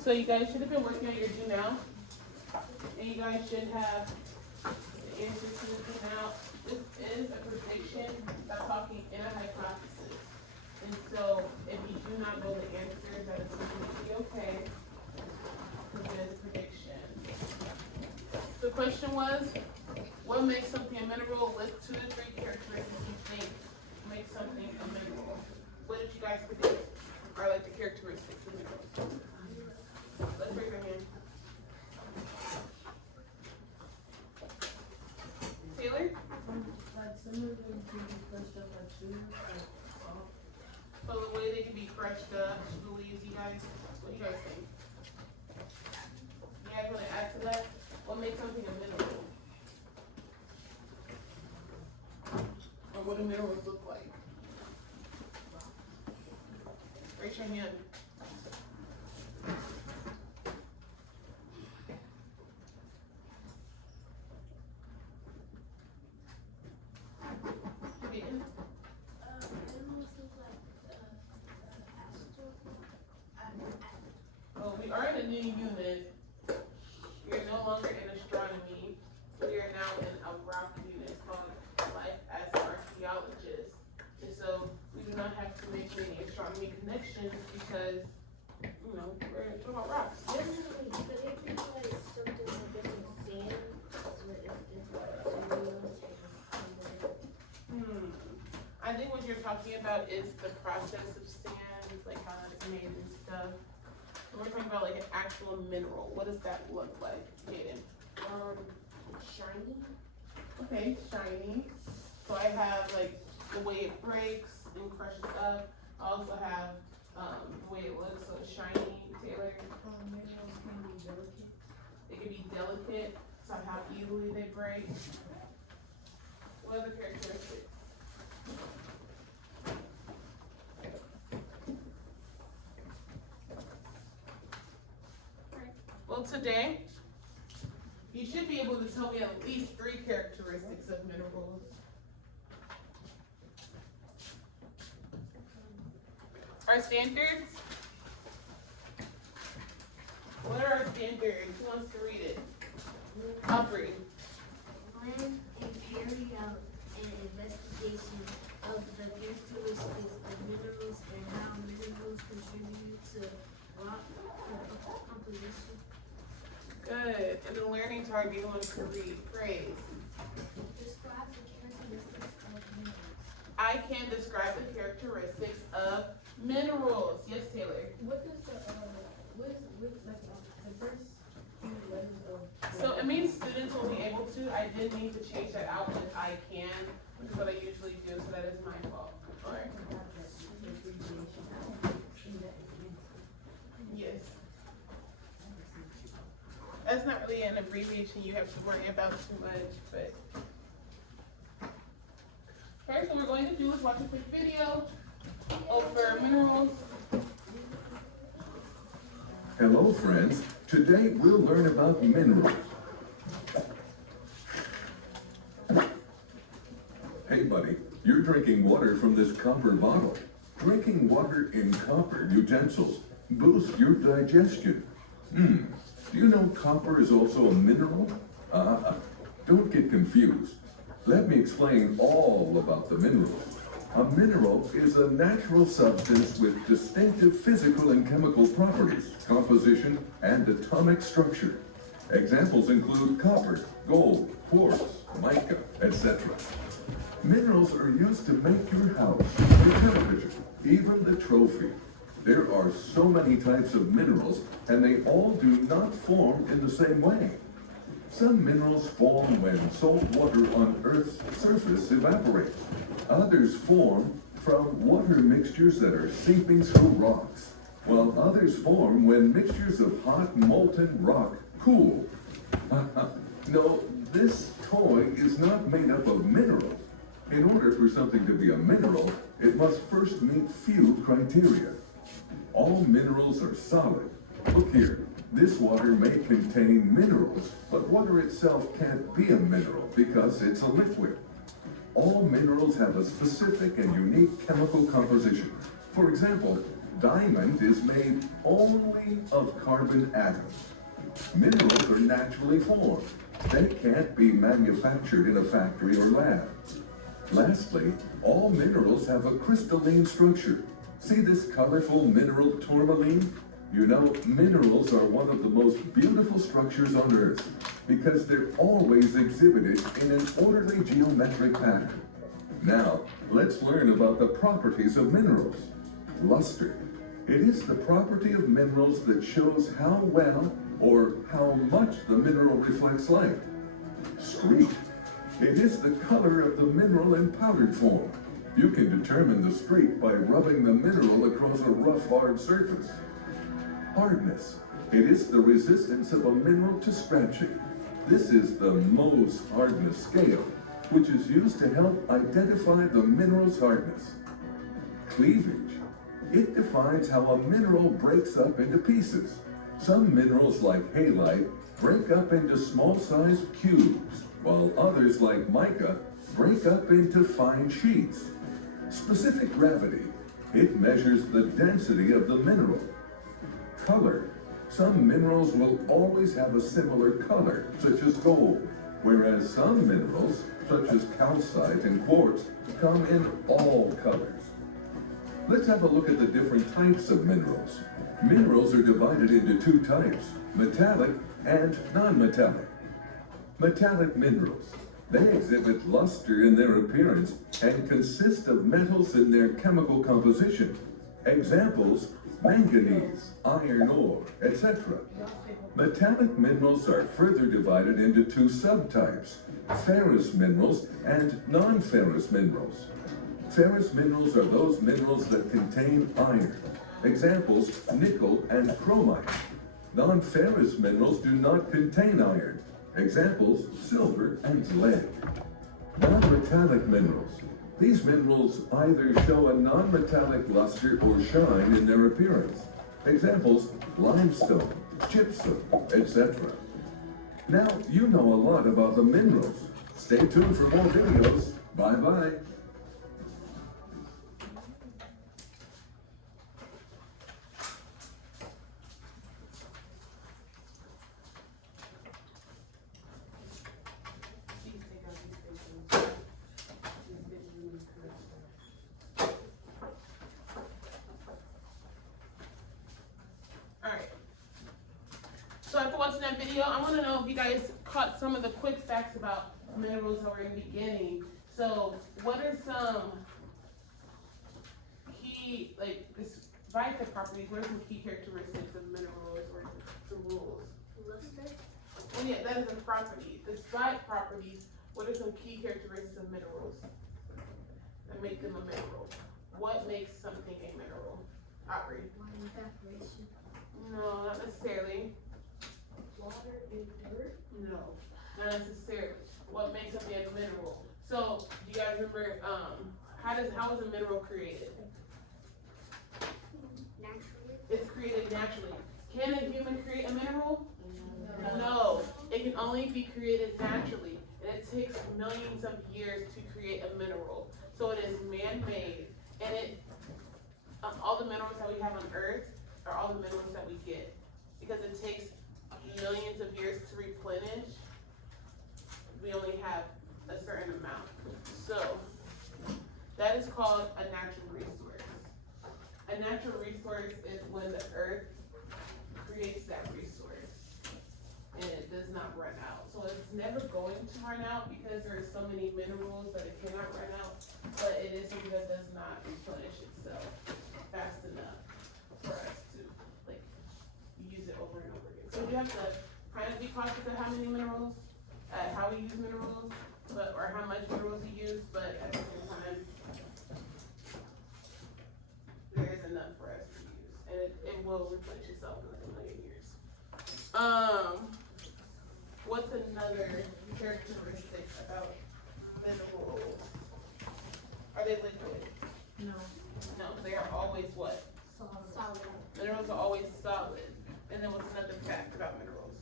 So you guys should have been working on your do now. And you guys should have the answers to the do now. This is a prediction. Stop talking in a hypothesis. And so if you do not know the answers, that is completely okay. Because it is a prediction. The question was, what makes something a mineral? List 2 to 3 characteristics you think make something a mineral. What did you guys predict are like the characteristics of minerals? Let's raise your hand. Taylor? Like some of them can be crushed up like sugar, like salt. So the way they can be crushed up, she believes you guys. What do you guys think? You guys want to add to that? What makes something a mineral? Or what do minerals look like? Raise your hand. Vivian? Animals look like Well, we are in a new unit. We are no longer in astronomy. We are now in a rock unit called Life as Archaeologists. And so we do not have to make any astronomy connections because, you know, we're talking about rocks. but it could be like something like this in sand, where it's like I think what you're talking about is the process of sand, like how that's made and stuff. We're talking about like an actual mineral. What does that look like, Jaden? shiny. Okay, shiny. So I have like the way it breaks and crushes up. I also have the way it looks, so it's shiny. Taylor, Minerals can be delicate. they can be delicate, so how easily they break. What other characteristics? Well, today, you should be able to tell me at least 3 characteristics of minerals. Our standards? What are our standards? Who wants to read it? Aubrey. Plan and carry out an investigation of the characteristics of minerals and how minerals contribute to rock composition. Good. And the learning target, you want to read. Praise. Describe the characteristics of minerals. I can describe the characteristics of minerals. Yes, Taylor. What does the first few letters of? So it means students will be able to. I did need to change that out with I can, which is what I usually do, so that is my fault. All right. Yes. That's not really an abbreviation you have to worry about too much, but. Okay, so what we're going to do is watch a quick video over minerals. Hello friends, today we'll learn about minerals. Hey buddy, you're drinking water from this copper bottle. Drinking water in copper utensils boosts your digestion. Do you know copper is also a mineral? Don't get confused. Let me explain all about the minerals. A mineral is a natural substance with distinctive physical and chemical properties, composition, and atomic structure. Examples include copper, gold, quartz, mica, etc. Minerals are used to make your house, your television, even the trophy. There are so many types of minerals, and they all do not form in the same way. Some minerals form when salt water on Earth's surface evaporates. Others form from water mixtures that are seeping through rocks, while others form when mixtures of hot molten rock cool. No, this toy is not made up of minerals. In order for something to be a mineral, it must first meet few criteria. All minerals are solid. Look here. This water may contain minerals, but water itself can't be a mineral because it's a liquid. All minerals have a specific and unique chemical composition. For example, Diamond is made only of carbon atoms. Minerals are naturally formed. They can't be manufactured in a factory or lab. Lastly, all minerals have a crystalline structure. See this colorful mineral tourmaline? You know, minerals are one of the most beautiful structures on Earth because they're always exhibited in an orderly geometric pattern. Now, let's learn about the properties of minerals. Luster. It is the property of minerals that shows how well or how much the mineral reflects light. Streak. It is the color of the mineral in powdered form. You can determine the streak by rubbing the mineral across a rough, hard surface. Hardness. It is the resistance of a mineral to scratching. This is the Mohs hardness scale, which is used to help identify the mineral's hardness. Cleavage. It defines how a mineral breaks up into pieces. Some minerals like halite break up into small-sized cubes, while others like mica break up into fine sheets. Specific gravity. It measures the density of the mineral. Color. Some minerals will always have a similar color, such as gold, whereas some minerals, such as calcite and quartz, come in all colors. Let's have a look at the different types of minerals. Minerals are divided into two types, metallic and non-metallic. Metallic minerals. They exhibit luster in their appearance and consist of metals in their chemical composition. Examples, manganese, iron ore, etc. Metallic minerals are further divided into two subtypes, ferrous minerals and non-ferrous minerals. Ferrous minerals are those minerals that contain iron. Examples, nickel and chromite. Non-ferrous minerals do not contain iron. Examples, silver and lead. Non-metallic minerals. These minerals either show a non-metallic luster or shine in their appearance. Examples, limestone, gypsum, etc. Now you know a lot about the minerals. Stay tuned for more videos. Bye-bye. So after watching that video, I want to know if you guys caught some of the quick facts about minerals that were in the beginning. So what are some key, despite the properties, what are some key characteristics of minerals or some rules? Luster. Well, yeah, that is a property. Despite properties, what are some key characteristics of minerals that make them a mineral? What makes something a mineral? Aubrey? Water evaporation. No, not necessarily. Water and dirt? No, not necessarily. What makes something a mineral? So, do you guys remember, how is a mineral created? Naturally. It's created naturally. Can a human create a mineral? No. It can only be created naturally. And it takes millions of years to create a mineral. So it is man-made. And all the minerals that we have on Earth are all the minerals that we get. Because it takes millions of years to replenish. We only have a certain amount. So that is called a natural resource. A natural resource is when the Earth creates that resource and it does not run out. So it's never going to run out because there are so many minerals that it cannot run out, but it is something that does not replenish itself fast enough for us to use it over and over again. So we have to kind of be cautious of how many minerals, how we use minerals, or how much minerals we use, but at the same time, there is enough for us to use, and it will replenish itself in like a million years. What's another characteristic about minerals? Are they liquid? No. No, they are always what? Solid. Minerals are always solid. And then what's another fact about minerals?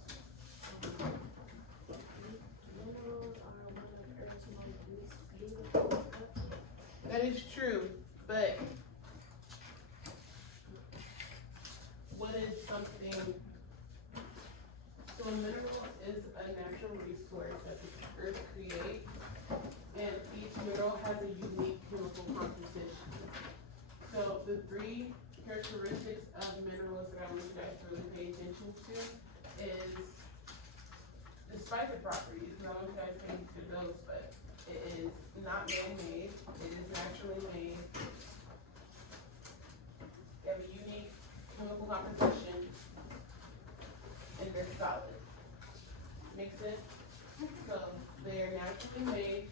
Minerals are one of Earth's most beautiful. That is true, but to is, despite the properties, not only guys think to those, but it is not man-made, it is naturally made. They have a unique chemical composition, and they're solid. Make sense? So, they are naturally made,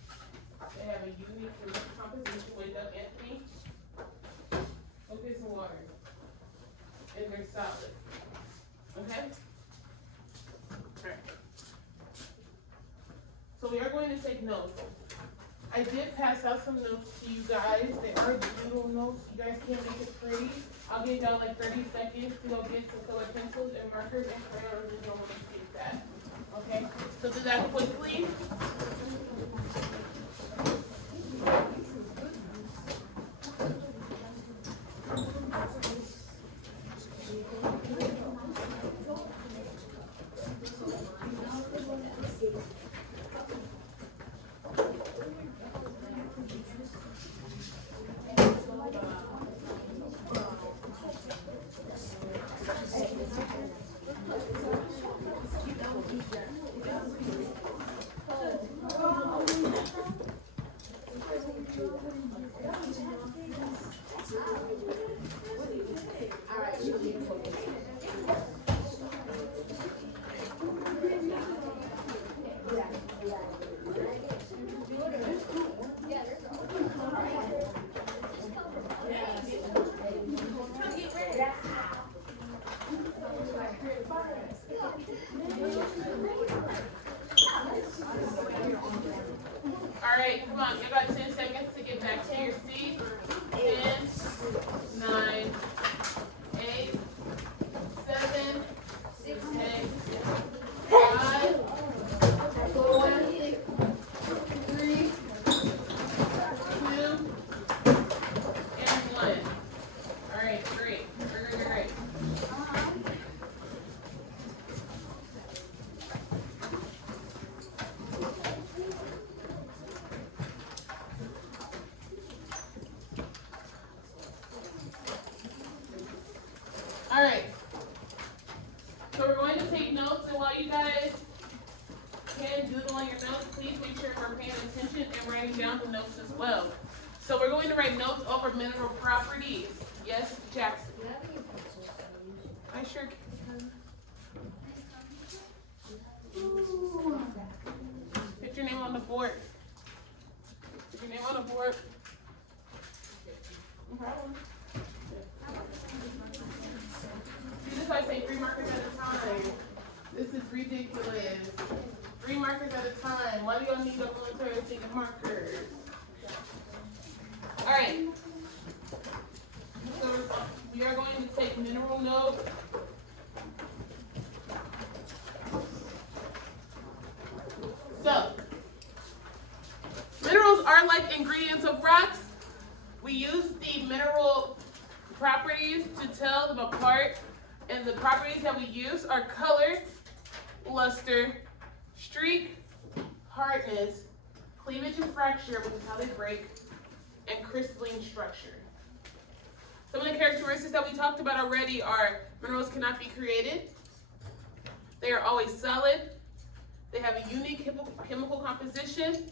they have a unique chemical composition. Wake up, Anthony. Go get some water. And they're solid. Okay? Alright. So we are going to take notes. I did pass out some notes to you guys. They are little notes. You guys can't make it pretty. I'll give y'all like 30 seconds to go get some colored pencils and markers and crayons if you don't want to take that. Okay? So do that quickly. Alright, come on, you got 10 seconds to get back to your seat. 10, 9, 8, 7, 6, 5, 4, 3, 2, and 1. Alright, great. Great. Alright, so we're going to take notes, and while you guys can doodle on your notes, please make sure we're paying attention and writing down the notes as well. So we're going to write notes over mineral properties. Yes, Jackson? I sure can. Put your name on the board. Put your name on the board. No problem. See, this I say 3 markers at a time. This is ridiculous. 3 markers at a time. Why do y'all need a whole entire thing of markers? Alright. So we are going to take mineral note. So, minerals are like ingredients of rocks. We use the mineral properties to tell them apart, and the properties that we use are color, luster, streak, hardness, cleavage and fracture, which is how they break, and crystalline structure. Some of the characteristics that we talked about already are minerals cannot be created, they are always solid, they have a unique chemical composition,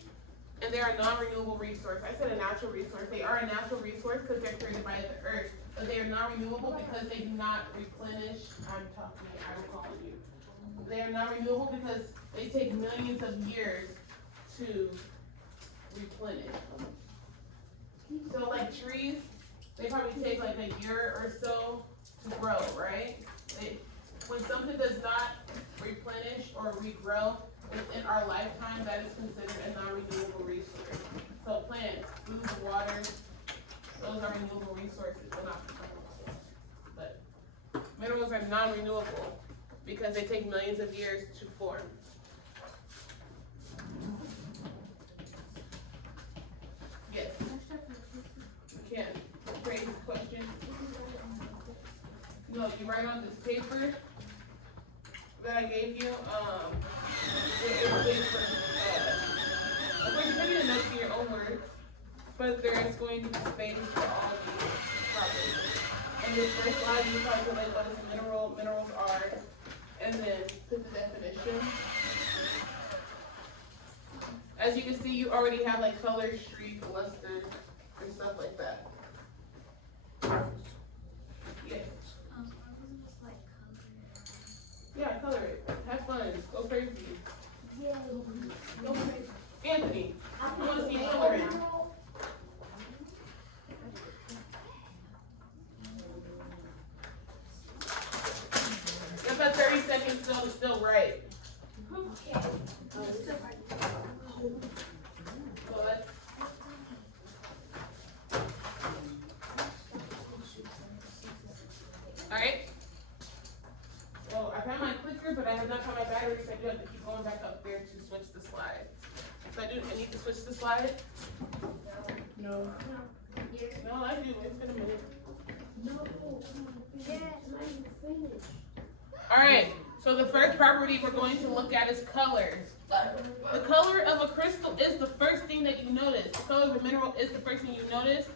and they are a non-renewable resource. I said a natural resource. They are a natural resource because they're created by the earth, but they are non-renewable because they do not replenish. I'm calling you. They are non-renewable because they take millions of years to replenish. So like trees, they probably take like a year or so to grow, right? When something does not replenish or regrow within our lifetime, that is considered a non-renewable resource. So plants, foods, water, those are renewable resources, well, not renewable, but minerals are non-renewable because they take millions of years to form. Yes. You can. Crazy question. No, you write on this paper that I gave you. It was big for. I'm going to put in a note in your own words, but there is going to be space for all these properties. And this first slide, you probably like what minerals are, As you can see, you already have like color, streak, luster, and stuff like that. Yes. Yeah, color it. Have fun. Go crazy. Go crazy. Anthony, I want to see you color it. If at 30 seconds still right. So that's alright. So I found my clicker, but I have not found my battery, so I do have to keep going back up there to switch the slides. So I need to switch the slide? No. No, I do. It's been a minute. Alright, so the first property we're going to look at is color. The color of a crystal is the first thing that you notice. The color of a mineral is the first thing you notice.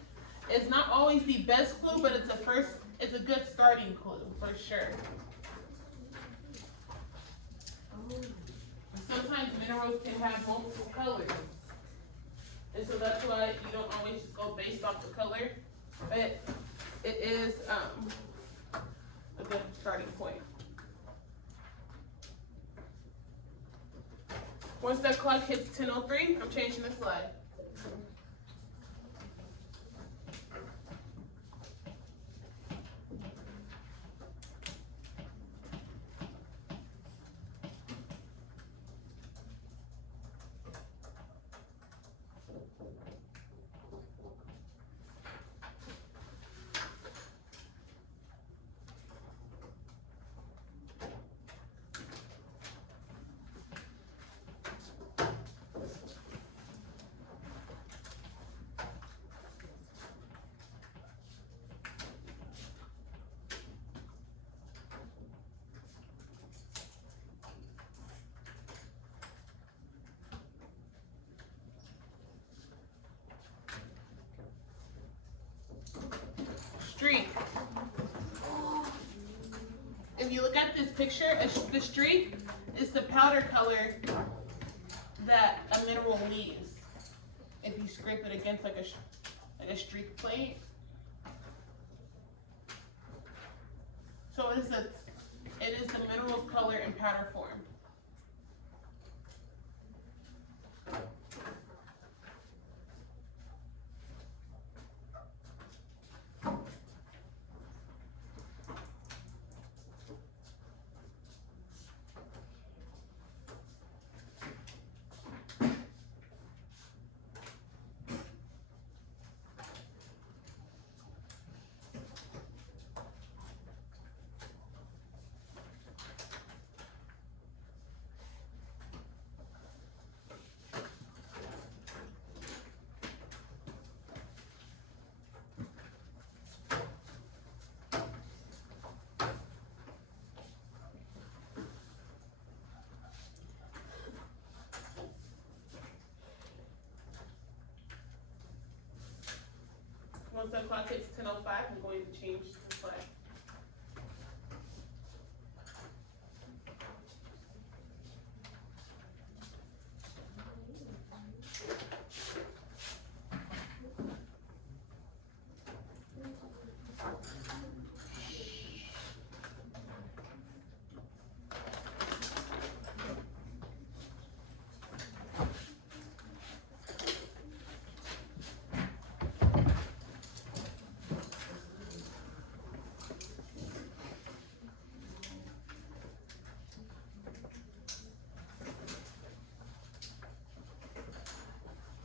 It's not always the best clue, but it's a good starting clue for sure. Sometimes minerals can have multiple colors. And so that's why you don't always just go based off the color. But it is a good starting point. Once that clock hits 10:03, I'm changing the slide. Streak. If you look at this picture, the streak is the powder color that a mineral leaves. If you scrape it against like a streak plate. So it is the mineral's color in powder form. Once the clock hits 10:05, I'm going to change the slide.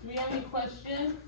Do we have any questions?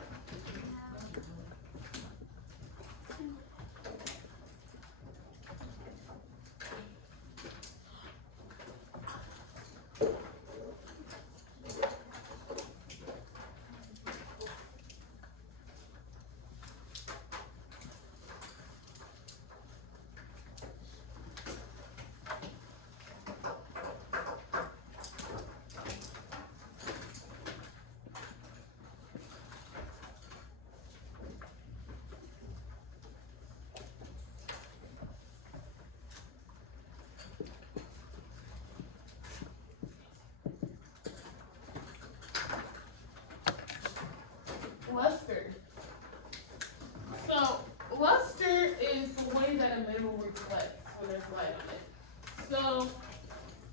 So,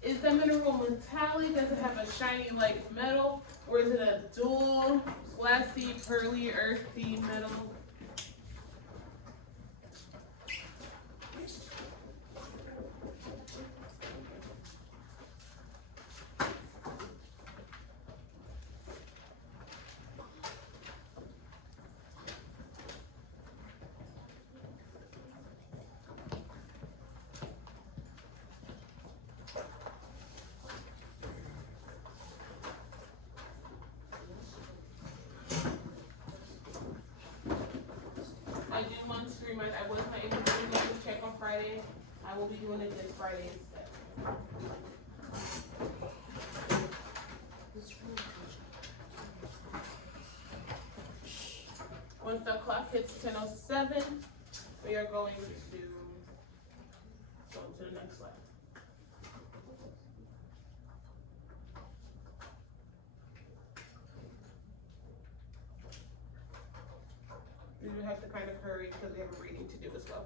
is the mineral metallic? Does it have a shiny like metal? Or is it a dual, glassy, pearly, earthy metal? I do want to remind, I was not able to do the check on Friday. I will be doing it this Friday instead. Once the clock hits 10:07, we are going to go to the next slide. We do have to kind of hurry because we have a reading to do as well.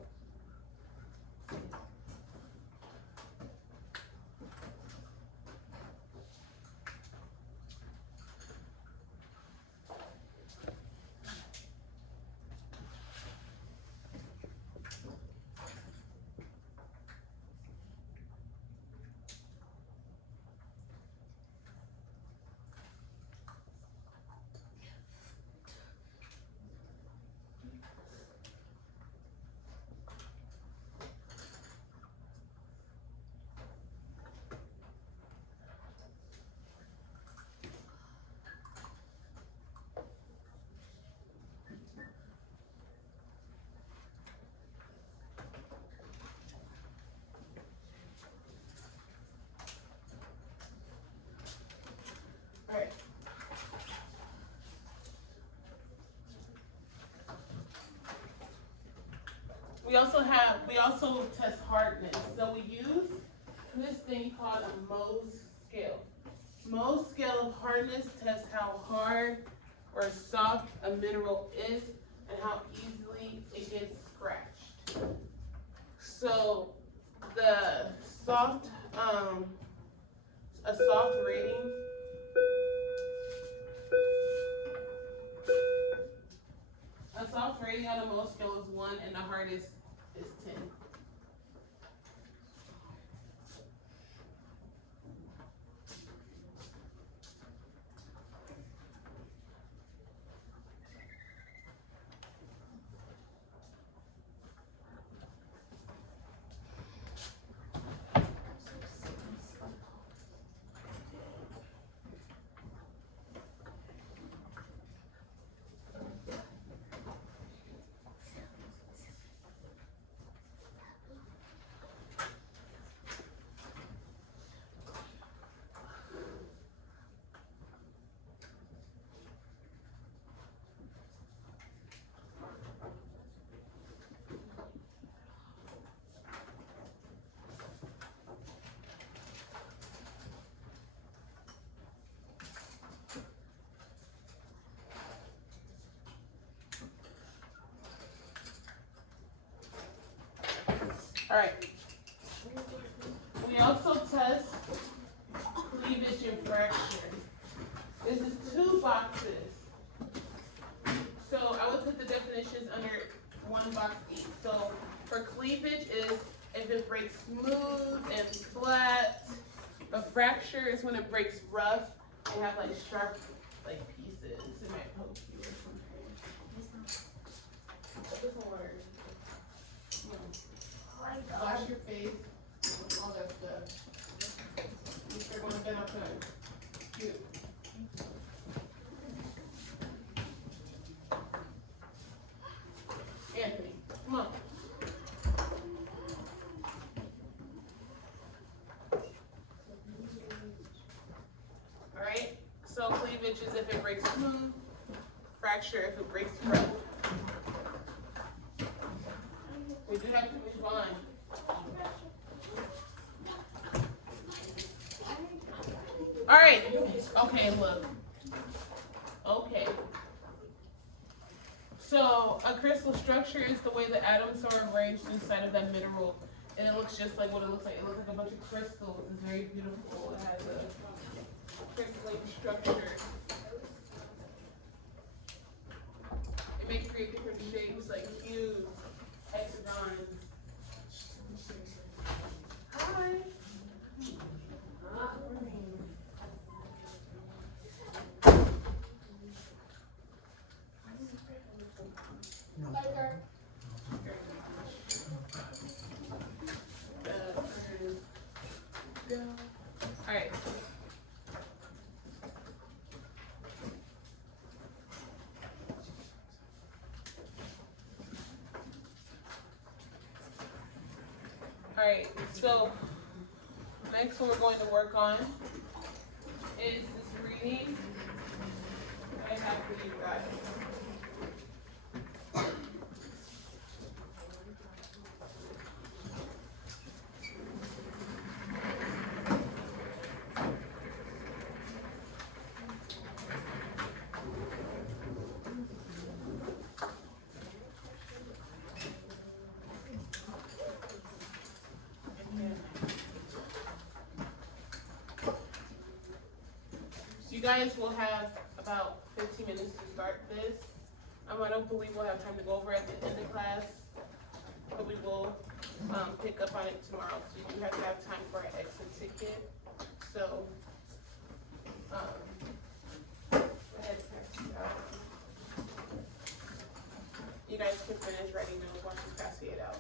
Alright. We also test hardness. So we use this thing called a Mohs scale. Mohs scale of hardness tests how hard or soft a mineral is and how easily it gets scratched. So the soft, a soft rating. A soft rating on a Mohs scale is 1 and the hardest is 10. All right. We also test cleavage and fracture. This is 2 boxes. So I would put the definitions under 1 box each. So for cleavage is if it breaks smooth and flat. A fracture is when it breaks rough and have like sharp like pieces. It might poke you or something. But this one works. Wash your face, all that stuff. You're going to bend up time. Cute. Anthony, come on. Alright, so cleavage is if it breaks smooth, fracture if it breaks rough. We do have to move on. All right. Okay, look. Okay. So a crystal structure is the way the atoms are arranged inside of that mineral. And it looks just like what it looks like. It looks like a bunch of crystals. It's very beautiful. It has a crystalline structure. It may create different shapes like cubes, hexagons. Hi. Alright. Alright, so next one we're going to work on is this reading that I have for you guys. You guys will have about 15 minutes to start this. I don't believe we'll have time to go over it at the end of class, but we will pick up on it tomorrow. So you have to have time for an exit ticket. So, go ahead, pass it out. You guys can finish writing notes while she's passing it out.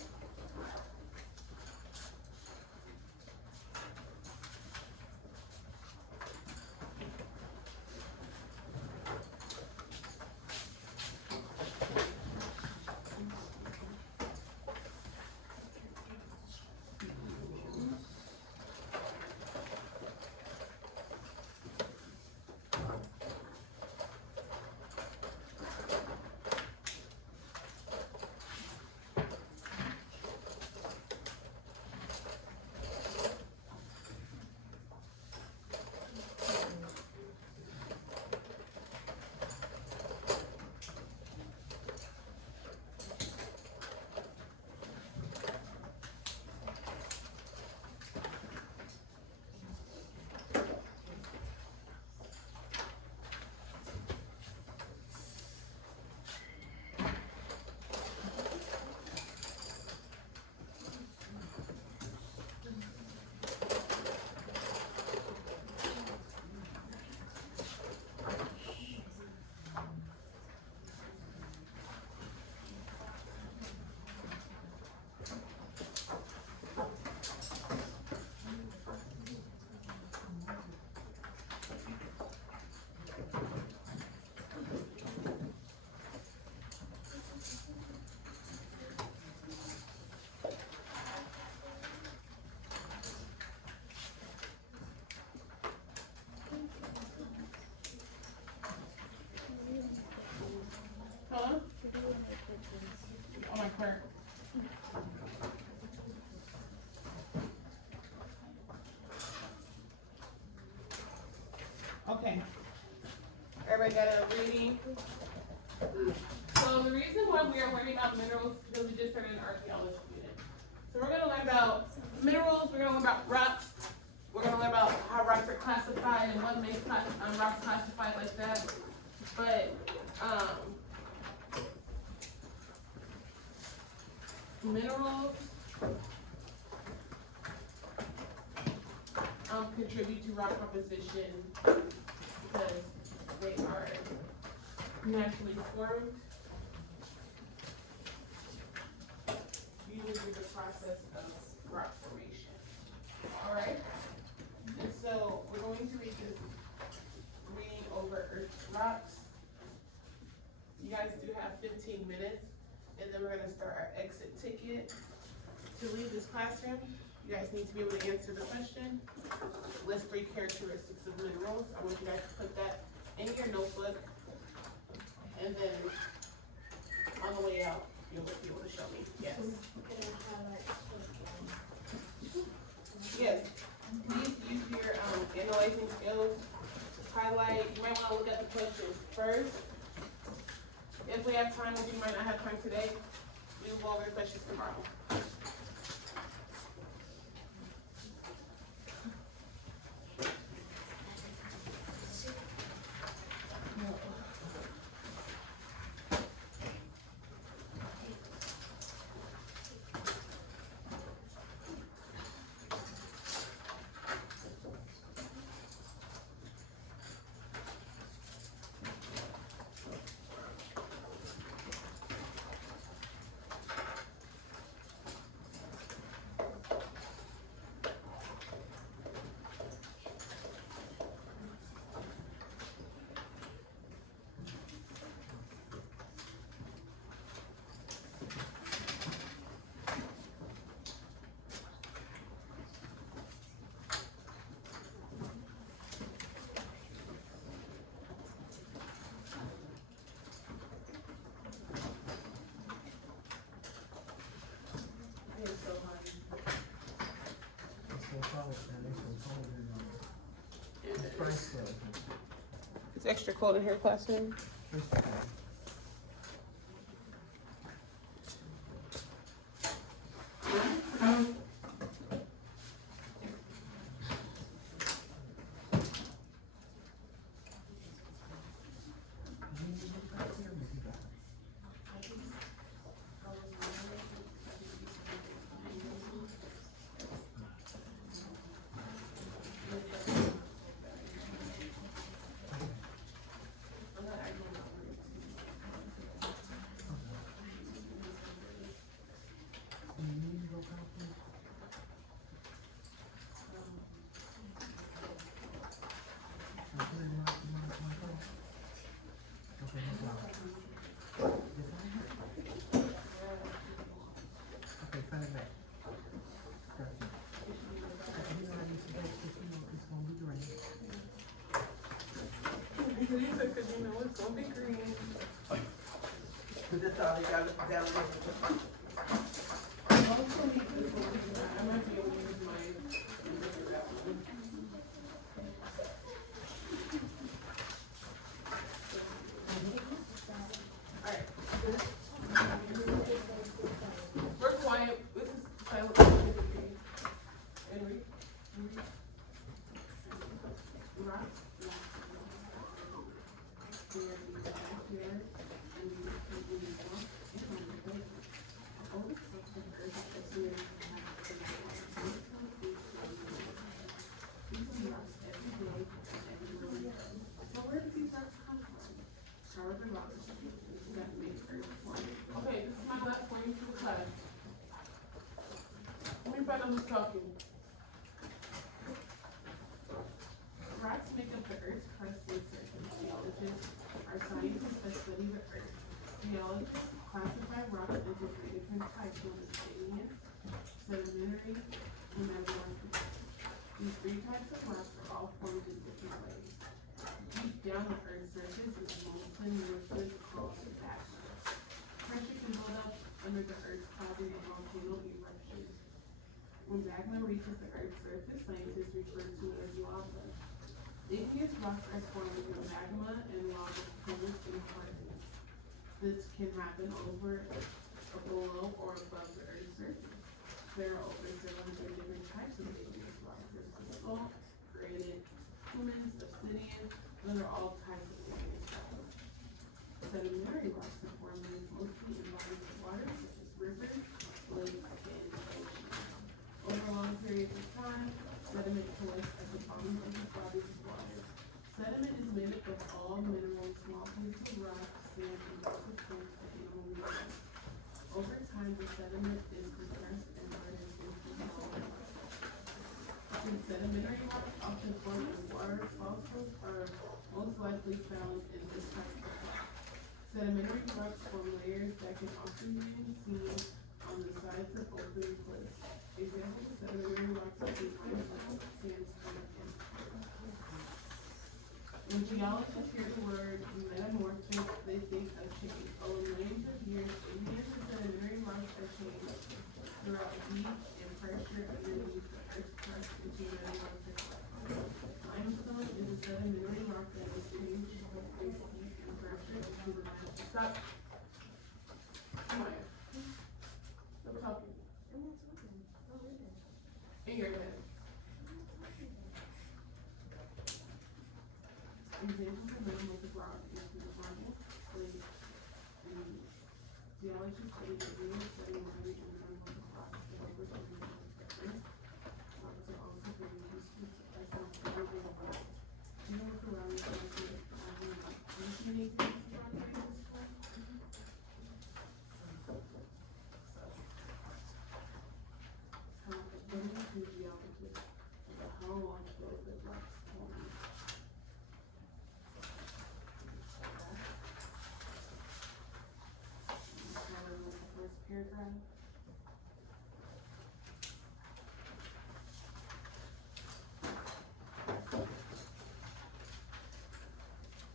Huh? On my cart. Okay. Everybody got a reading? So the reason why we are learning about minerals is because we just started an archaeology unit. So we're gonna learn about minerals, we're gonna learn about rocks, we're gonna learn about how rocks are classified and what makes rocks classified like that. But minerals contribute to rock composition because they are naturally formed usually through the process of rock formation. Alright? And so we're going to read this reading over Earth's rocks. You guys do have 15 minutes, and then we're going to start our exit ticket. To leave this classroom, you guys need to be able to answer the question. List 3 characteristics of minerals. I want you guys to put that in your notebook, and then on the way out, you'll be able to show me. Yes. Yes. Please use your analyzing skills. Highlight. You might want to look at the questions first. If we have time, which we might not have time today, we will go over the questions tomorrow. It's extra cold in here, classroom. Because you know it's gonna be green. That's all they got down there. I also need to, I might be able to use mine. Alright. We're quiet, this is silent. And read. Right. Okay, this is my last point for class. Let me find out who's talking. Rocks make up the Earth's crust and surface. Geologists are scientists that study the Earth. Geologists classify rocks into three different types: igneous, sedimentary, and metamorphic. These three types of rocks are all formed in different ways. Deep down the Earth's surface is molten liquid called magma. Pressure can build up under the Earth, causing a volcano eruption. When magma reaches the Earth's surface, scientists refer to it as lava. Igneous rocks are formed when magma and lava cooled and hardens. This can happen over, below, or above the Earth's surface. There are over 700 different types of igneous rocks. There's basalt, granite, pumice, obsidian. Those are all types of igneous rocks. Sedimentary rocks are formed mostly in bodies of water, such as rivers, lakes, and oceans. Over long periods of time, sediment collects at the bottom of the bodies of water. Sediment is made up of all minerals, small pieces of rock, sand, and lots of plants and animal matter. Over time, the sediment is compressed and hardens into solid rock. Since sedimentary rocks often form in water, fossils are most likely found in this type of rock. Sedimentary rocks form layers that can often be seen on the sides of open cliffs. Examples of sedimentary rocks include limestone, sandstone, and when geologists hear the word metamorphic, they think of change. Over millions of years, igneous and sedimentary rocks are changed throughout heat and pressure underneath the Earth's crust into metamorphic rocks. Limestone is a sedimentary rock that is changed with heat and pressure into the limestone. Stop. Come on. Stop talking. In your head. Examples of metamorphic rock include marble, slate, and geologists study the real sedimentary and metamorphic rocks that over the Earth. Rocks are also very useful as a stable rock. Do you know what the round is like? Any examples of rock that you just called? According to geologists, about how long ago the rocks formed. First paragraph.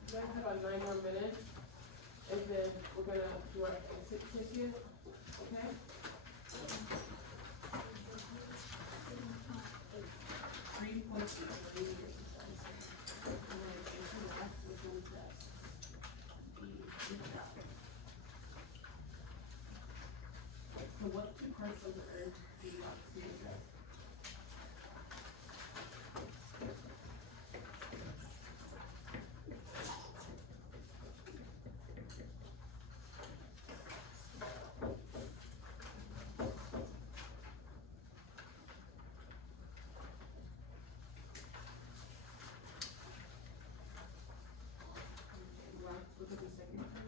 You guys have about 9 more minutes, and then we're gonna do our exit ticket, okay? So what two parts of the earth do you want to address? Let's look at the second part.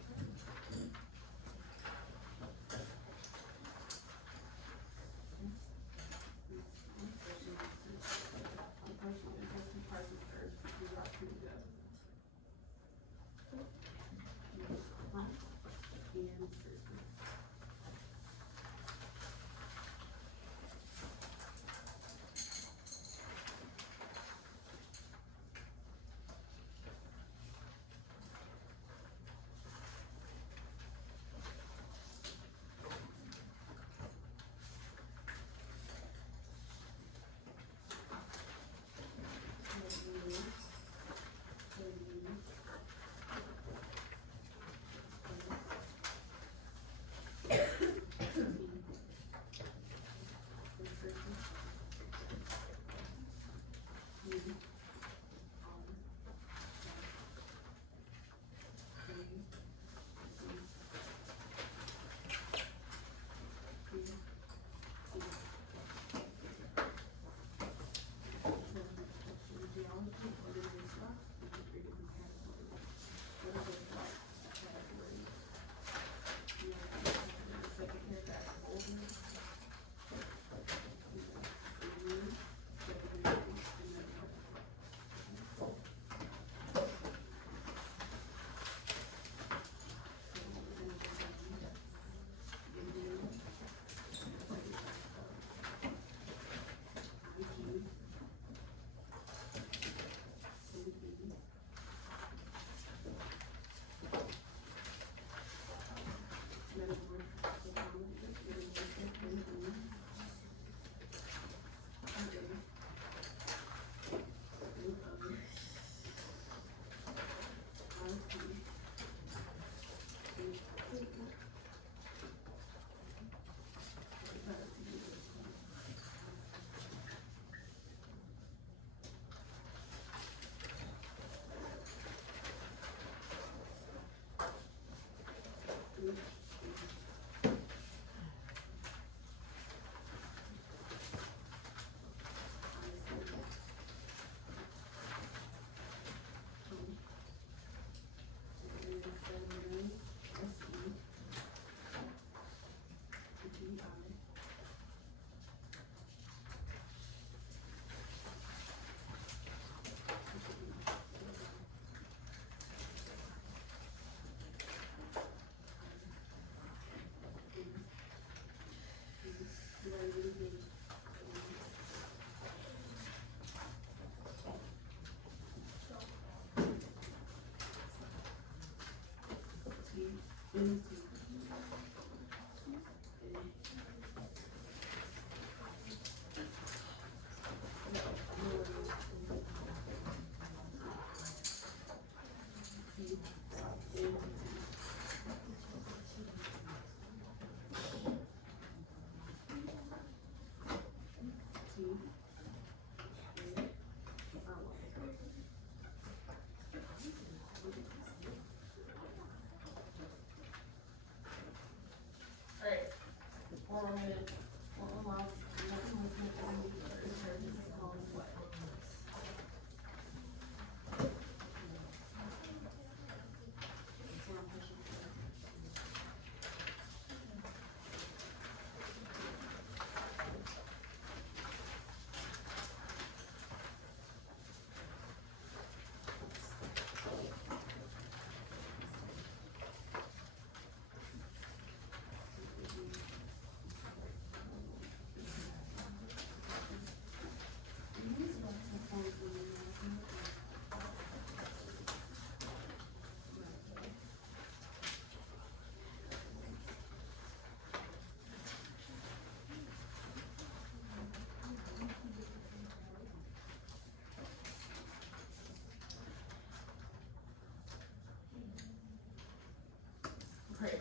Chris.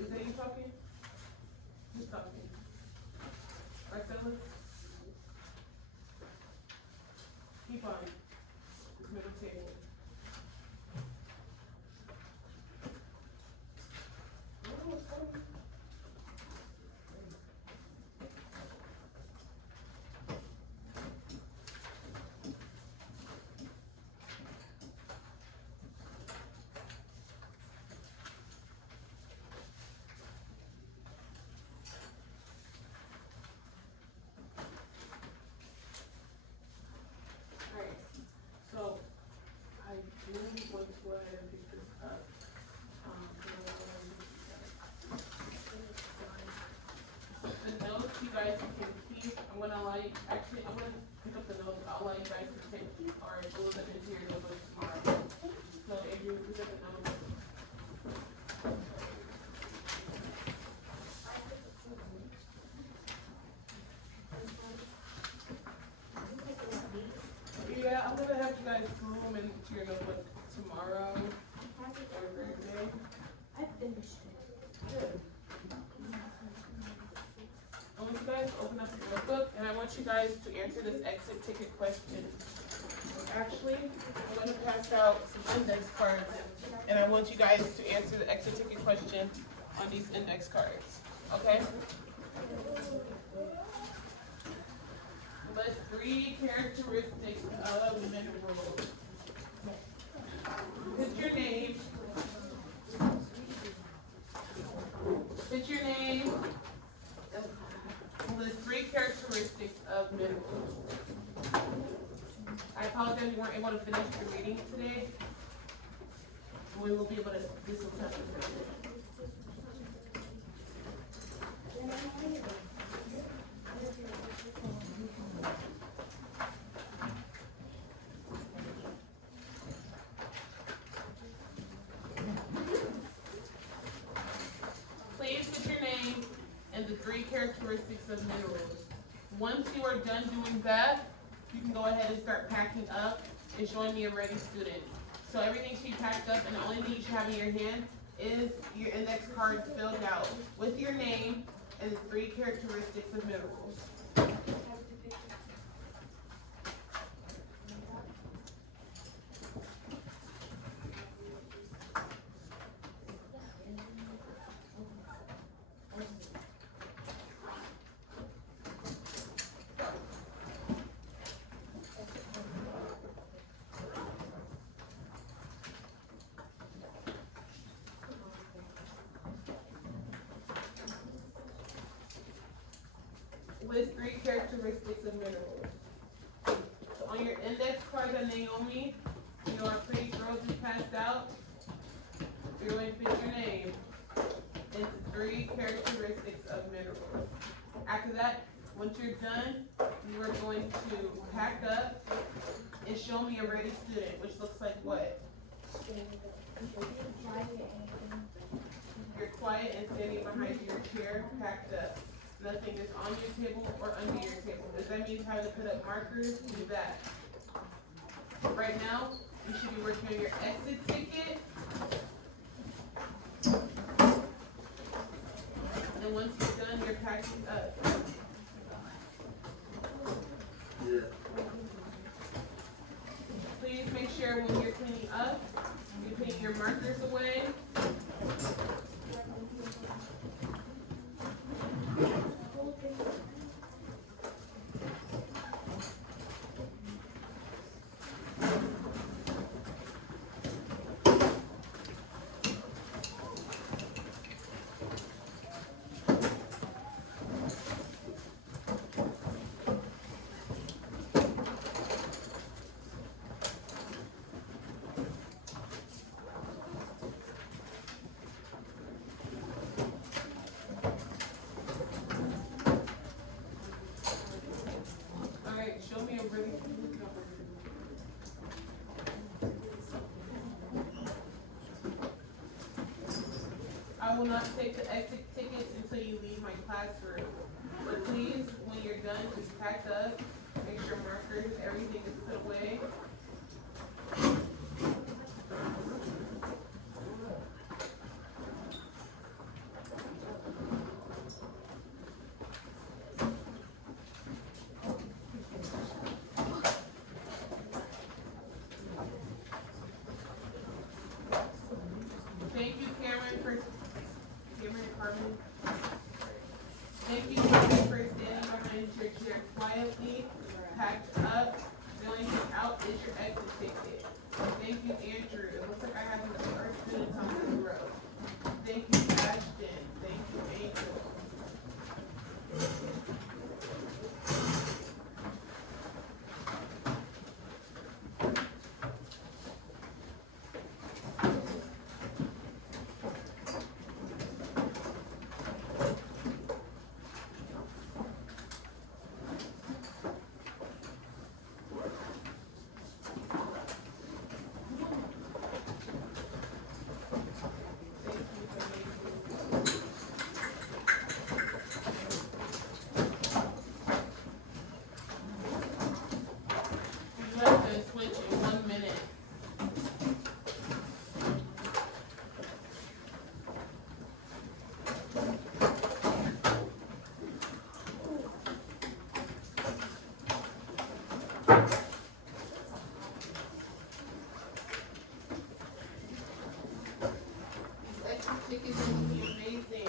Is that you talking? Who's talking? Marcellus? Keep on. This middle table. Oh, what's going on? Alright, so I really want to go ahead and pick this up. The notes you guys can keep, I'm gonna allow you, actually, I'm gonna pick up the notes, I'll allow you guys to take or glue them into your notebook tomorrow. So if you pick up the notes. Yeah, I'm gonna have you guys glue them into your notebook tomorrow or Thursday. I finished it. Good. I want you guys to open up your notebook, and I want you guys to answer this exit ticket question. Actually, I'm gonna pass out some index cards, and I want you guys to answer the exit ticket question on these index cards, okay? List 3 characteristics of minerals. Put your name. Put your name. List 3 characteristics of minerals. I apologize you weren't able to finish your reading today. We will be able to do some stuff in a minute. Please put your name and the 3 characteristics of minerals. Once you are done doing that, you can go ahead and start packing up and showing me a ready student. So everything she packed up, and the only thing you should have in your hand is your index cards filled out with your name and the 3 characteristics of minerals. List 3 characteristics of minerals. So on your index card that Naomi, you know, our pretty girl just passed out, you're going to put your name and the 3 characteristics of minerals. After that, once you're done, you are going to pack up and show me a ready student, which looks like what? You're quiet and standing behind your chair, packed up. Nothing is on your table or under your table. Does that mean having to put up markers? Do that. Right now, you should be working on your exit ticket. And once you're done, you're packing up. Please make sure when you're cleaning up, you're putting your markers away. Show me a really good number. I will not take the exit tickets until you leave my classroom. But please, when you're done, just pack up, make sure markers, everything is put away. empty, packed up. The only thing out is your exit ticket. Thank you, Andrew. It looks like I have the first student on this row. Thank you, Ashton. Thank you, Angel. You have to switch in 1 minute. These extra tickets will be amazing.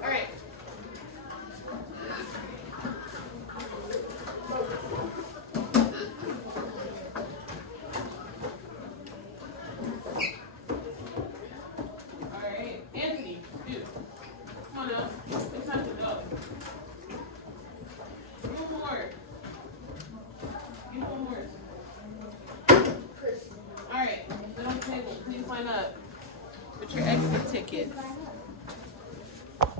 All right. All right, Anthony, dude, come on up. It's time to go. One more. Give one more. All right, sit on the table. Please line up with your exit tickets.